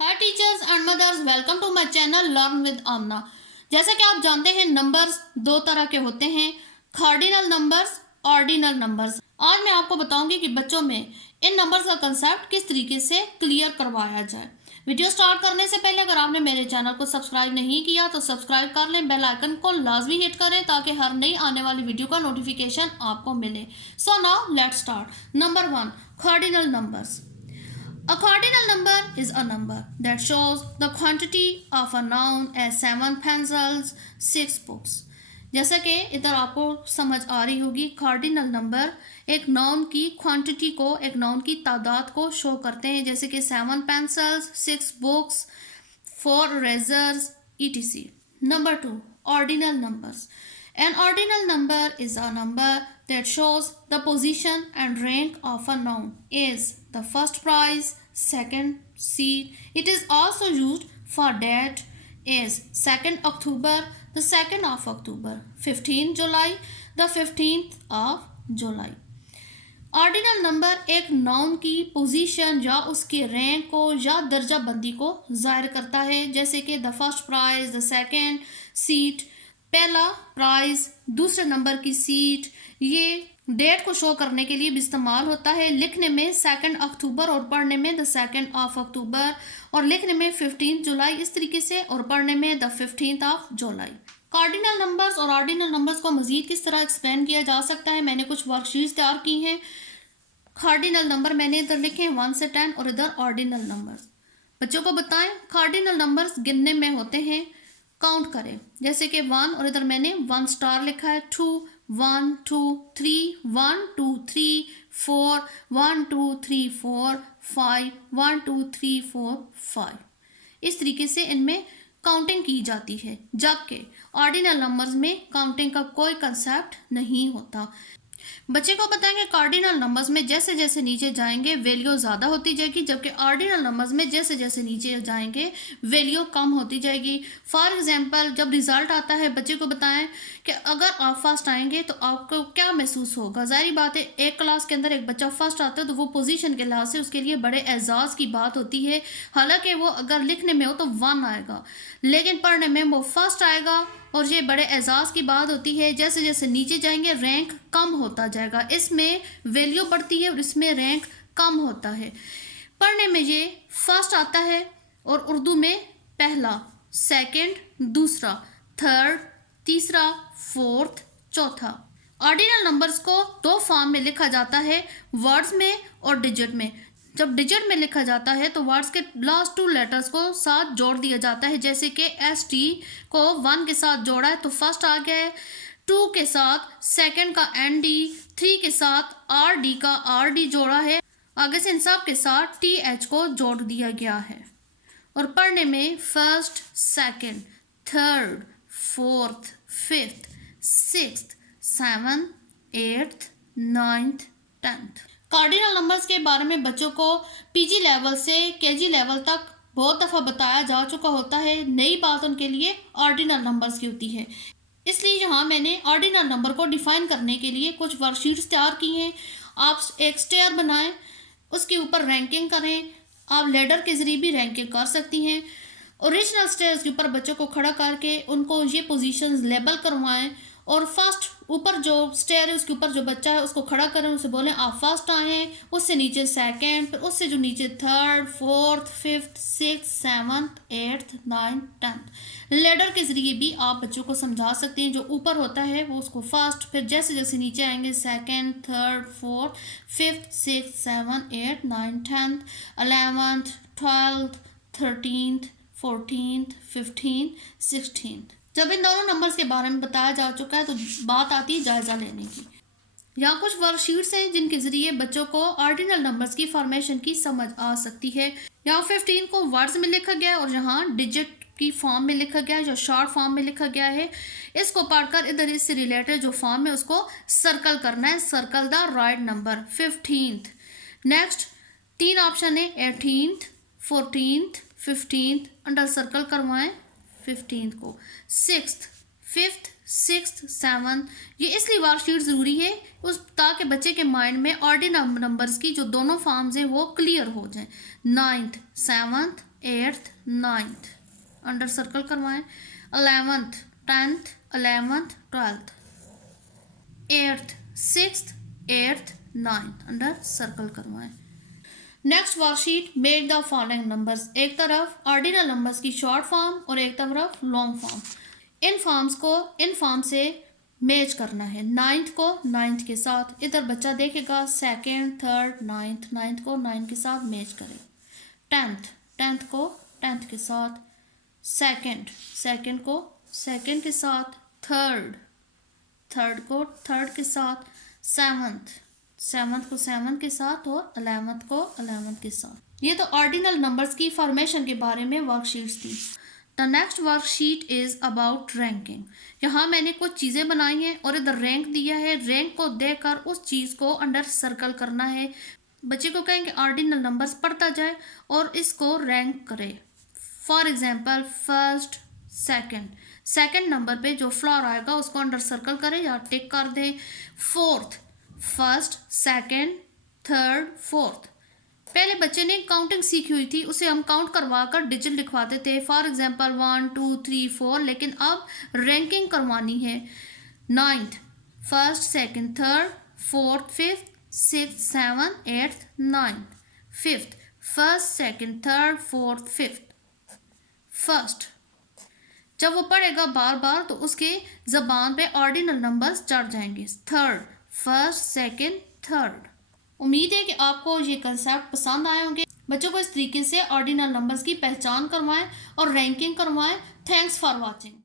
Hi teachers and mothers, welcome to my channel learn with Aamna. जैसा कि आप जानते हैं नंबर्स दो तरह के होते हैं, कार्डिनल नंबर्स, ऑर्डिनल नंबर्स। आज मैं आपको बताऊंगी कि बच्चों में इन नंबर्स का कंसेप्ट किस तरीके से क्लियर करवाया जाए। वीडियो स्टार्ट करने से पहले अगर आपने मेरे चैनल को सब्सक्राइब नहीं किया तो सब्सक्राइब कर लें, बेल आइकन को लाजमी हिट करें ताकि हर नई आने वाली वीडियो का नोटिफिकेशन आपको मिले। So now let's start. Number 1, cardinal numbers. A cardinal number is a number that shows the quantity of a noun as 7 pencils, 6 books. जैसा कि इधर आपको समझ आ रही होगी, कार्डिनल नंबर एक नाउन की क्वांटिटी को, एक नाउन की तादाद को शो करते हैं, जैसे कि 7 pencils, 6 books, 4 erasers etc. Number 2, ordinal numbers. An ordinal number is a number that shows the position and rank of a noun is the first prize, second seat. It is also used for date is 2nd October, the 2nd of October, 15th July, the 15th of July. Ordinal number एक noun की position या उसके rank को या दर्जा बंदी को जाहिर करता है, जैसे कि the first prize, the second seat, पहला प्राइज, दूसरे नंबर की सीट। ये डेट को शो करने के लिए भी इस्तेमाल होता है, लिखने में 2nd अक्टूबर और पढ़ने में द 2nd ऑफ अक्टूबर, और लिखने में 15 जुलाई इस तरीके से, और पढ़ने में the 15th of July. Cardinal numbers और ऑर्डिनल नंबर्स को मजीद किस तरह एक्सप्लेन किया जा सकता है, मैंने कुछ वर्कशीट्स तैयार की हैं। कार्डिनल नंबर मैंने इधर लिखे हैं 1 से 10 और इधर ऑर्डिनल नंबर्स। बच्चों को बताएं कार्डिनल नंबर्स गिनने में होते हैं, काउंट करें, जैसे कि 1 और इधर मैंने 1 स्टार लिखा है, 2 1 2 3 1 2 3 4 1 2 3 4 5 1 2 3 4 5। इस तरीके से इनमें काउंटिंग की जाती है, जबकि ऑर्डिनल नंबर्स में काउंटिंग का कोई कंसेप्ट नहीं होता। बच्चे को बताएंगे कार्डिनल नंबर्स में जैसे जैसे नीचे जाएंगे वैल्यू ज़्यादा होती जाएगी, जबकि ऑर्डिनल नंबर्स में जैसे जैसे नीचे जाएंगे वैल्यू कम होती जाएगी। फॉर एग्जांपल जब रिजल्ट आता है, बच्चे को बताएं कि अगर आप फर्स्ट आएंगे तो आपको क्या महसूस होगा। जाहिर बात है, एक क्लास के अंदर एक बच्चा फर्स्ट आता है तो वो पोजीशन के लिहाज से उसके लिए बड़े एजाज़ की बात होती है। हालांकि वो अगर लिखने में हो तो 1 आएगा, लेकिन पढ़ने में वो फर्स्ट आएगा, और ये बड़े एजाज़ की बात होती है। जैसे जैसे नीचे जाएंगे रैंक कम होता जाएगा, इसमें वैल्यू बढ़ती है और इसमें रैंक कम होता है। पढ़ने में ये फर्स्ट आता है, और उर्दू में पहला, सेकंड, दूसरा, थर्ड, तीसरा, फोर्थ, चौथा। ऑर्डिनल नंबर्स को 2 फॉर्म में लिखा जाता है, वर्ड्स में और डिजिट में। जब डिजिट में लिखा जाता है तो वर्ड्स के लास्ट 2 लेटर्स को साथ जोड़ दिया जाता है, जैसे कि ST को 1 के साथ जोड़ा है तो फर्स्ट आ गया है, 2 के साथ सेकंड का ND, 3 के साथ RD का RD जोड़ा है, आगे से इन सब के साथ TH को जोड़ दिया गया है। और पढ़ने में first, second, third, fourth, fifth, sixth, 7th, 8th, 9th, 10th। Cardinal numbers के बारे में बच्चों को PG लेवल से KG लेवल तक बहुत दफ़ा बताया जा चुका होता है। नई बात उनके लिए ऑर्डिनल नंबर्स की होती है, इसलिए यहाँ मैंने ऑर्डिनल नंबर को डिफ़ाइन करने के लिए कुछ वर्कशीट्स तैयार की हैं। आप एक स्टेयर बनाएं, उसके ऊपर रैंकिंग करें। आप लेडर के ज़रिए भी रैंकिंग कर सकती हैं। ओरिजिनल स्टेयर्स के ऊपर बच्चों को खड़ा करके उनको ये पोजीशंस लेबल करवाएं, और फर्स्ट ऊपर जो स्टेयर है उसके ऊपर जो बच्चा है उसको खड़ा करें, उसे बोलें आप फर्स्ट आए हैं, उससे नीचे सेकंड, फिर उससे जो नीचे third, fourth, fifth, 6th, 7th, 8th, 9th, 10th। Ladder के ज़रिए भी आप बच्चों को समझा सकते हैं। जो ऊपर होता है वो उसको फर्स्ट, फिर जैसे जैसे नीचे आएंगे second, third, fourth, fifth, 6th, 7th, 8th, 9th, 10th, 11th, 12th, 13th, 14th, 15th, 16th। जब इन दोनों नंबर्स के बारे में बताया जा चुका है तो बात आती है जायज़ा लेने की। यहाँ कुछ वर्कशीट्स हैं जिनके ज़रिए बच्चों को ऑर्डिनल नंबर्स की फॉर्मेशन की समझ आ सकती है। यहाँ 15 को वर्ड्स में लिखा गया है और यहाँ डिजिट की फॉर्म में लिखा गया है, जो शॉर्ट फॉर्म में लिखा गया है। इसको पढ़कर इधर इससे रिलेटेड जो फॉर्म है उसको सर्कल करना है, circle the right number 15th। Next 3 option है, 18th, 14th, 15th, under circle करवाएं 15th को, 6th, 5th, सिक्स्थ, सेवन्थ। ये इसलिए वर्कशीट ज़रूरी है ताकि बच्चे के माइंड में ऑर्डिनल नंबर्स की जो दोनों फॉर्म्स हैं वो क्लियर हो जाए। Ninth, seventh, eighth, ninth under circle करवाएं। 11th, 10th, 11th, 12th, 8th, 6th, 8th, 9th under circle करवाएं। Next worksheet made the following numbers. एक तरफ ऑर्डिनल नंबर्स की शॉर्ट फॉर्म और एक तरफ लॉन्ग फॉर्म। इन फॉर्म से मैच करना है। नाइन्थ को नाइन्थ के साथ, इधर बच्चा देखेगा सेकेंड, थर्ड, नाइन्थ को नाइन्थ के साथ मैच करें। टेंथ को टेंथ के साथ, सेकेंड को सेकेंड के साथ, थर्ड को थर्ड के साथ, सेवन्थ को सेवन्थ के साथ और 11th को 11th के साथ। ये तो ऑर्डिनल नंबर्स की फॉर्मेशन के बारे में वर्कशीट्स थी। The next worksheet is about ranking. यहाँ मैंने कुछ चीज़ें बनाई हैं और इधर रैंक दिया है। रैंक को देकर उस चीज़ को अंडर सर्कल करना है। बच्चे को कहेंगे ऑर्डिनल नंबर्स पढ़ता जाए और इसको रैंक करे। For example first, second number पे जो फ्लोर आएगा उसको अंडर सर्कल करें या टिक कर दें। Fourth, first, second, third, fourth. पहले बच्चे ने काउंटिंग सीखी हुई थी, उसे हम काउंट करवा कर डिजिट लिखवाते थे। For example 1 2 3 4। लेकिन अब रैंकिंग करवानी है। Ninth, first, second, third, fourth, fifth, sixth, seventh, eighth, ninth. Fifth, first, second, third, fourth, fifth. First, जब वो पढ़ेगा बार बार तो उसके ज़बान पे ऑर्डिनल नंबर्स चढ़ जाएंगे। Third, first, second, third. उम्मीद है कि आपको ये कंसेप्ट पसंद आए होंगे। बच्चों को इस तरीके से ऑर्डिनल नंबर्स की पहचान करवाएं और रैंकिंग करवाएं। Thanks for watching.